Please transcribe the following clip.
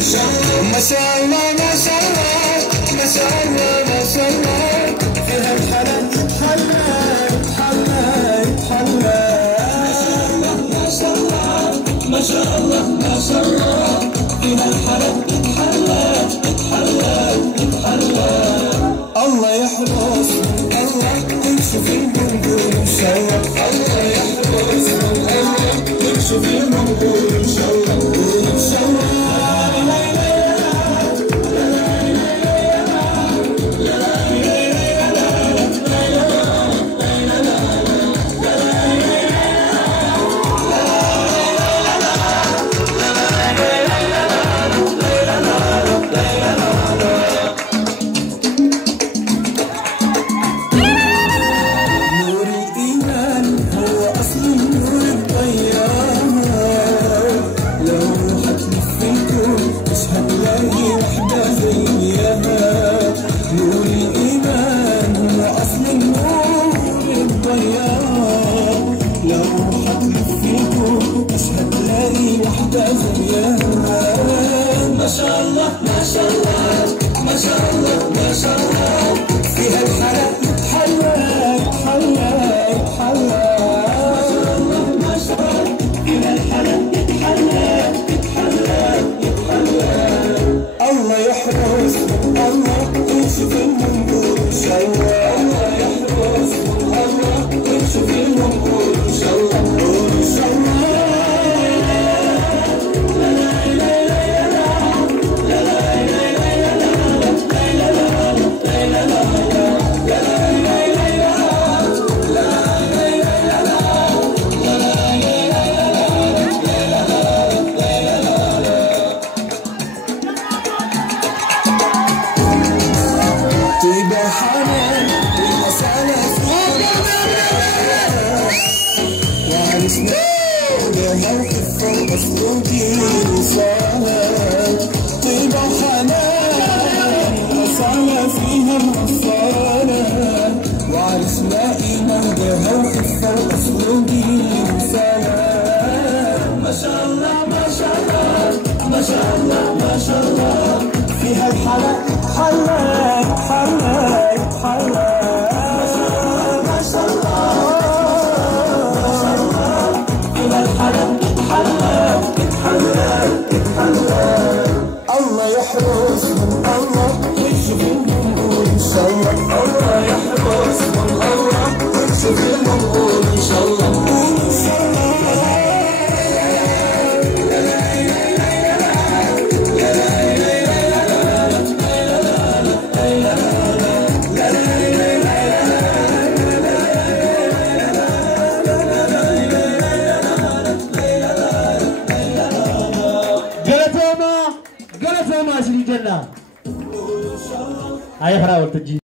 ما شاء الله ما شاء الله ما شاء الله ما شاء الله فيها الحلا يتحلى يتحلى يتحلى ما شاء الله ما شاء الله ما شاء الله فيها الحلا يتحلى يتحلى يتحلى الله يحرس الله يكشف المنظور ان شاء الله الله يحرس الله يكشف المنظور ان شاء الله ان شاء الله ما شاء الله ما شاء الله ما شاء الله ما شاء الله فيها الحلا يتحلى يتحلى يتحلى ما شاء الله فيها الحلا يتحلى يتحلى يتحلى الله يحرس الله يكشف المنظور ان شاء الله الله يحرس الله يكشف المنظور ان شاء الله ان شاء الله طيبة حنان والمسألة وعرسنا بها وخفة ومسلوكي رسالة طيبة حنان والمسألة فيها المصالة وعرسنا إيمان بها وخفة ومسلوكي رسالة ما شاء الله ما شاء الله ما شاء الله ما شاء الله فيها الحلا حلا حلا حلا ما شاء الله ما شاء الله ما شاء الله فيها الحلا حلا حلا حلا الله يحرس الله يكشف المنظور ان شاء الله الله يحرس الله يكشف المنظور ان شاء الله ان شاء الله جلسوا ما أشري جنة. أيه فراول تجي.